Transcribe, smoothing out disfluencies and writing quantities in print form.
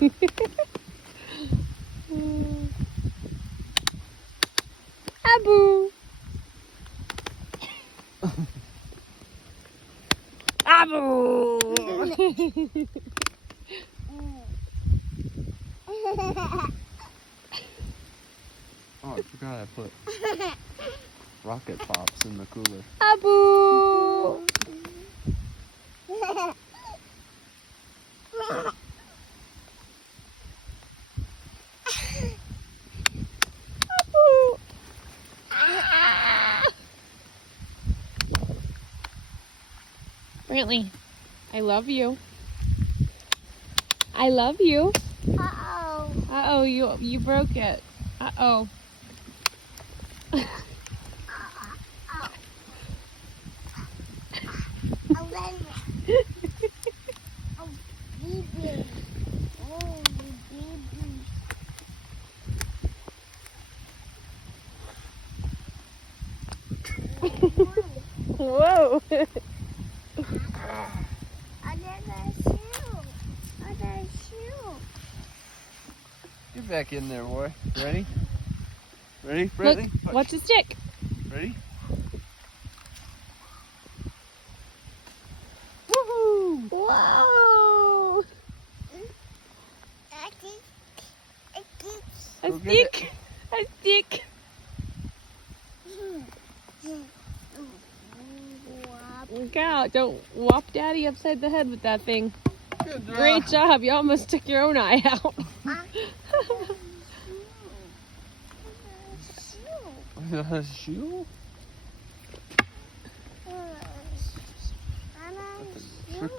Abu. Abu. Oh, I forgot I put rocket pops in the cooler. Abu. Abu. Brantley, I love you. I love you. Uh-oh. Uh-oh, you broke it. Uh-oh. Oh, baby. Oh, baby. Oh, baby. Whoa. Another shoe. Another shoe. Get back in there, boy. Ready? Ready, Look, Brantley? watch the stick. Ready? Woohoo! Whoa! A Go get it. stick. A stick. Look out. Don't whop Daddy upside the head with that thing. Good job. Great job. You almost took your own eye out. A shoe? Shoe.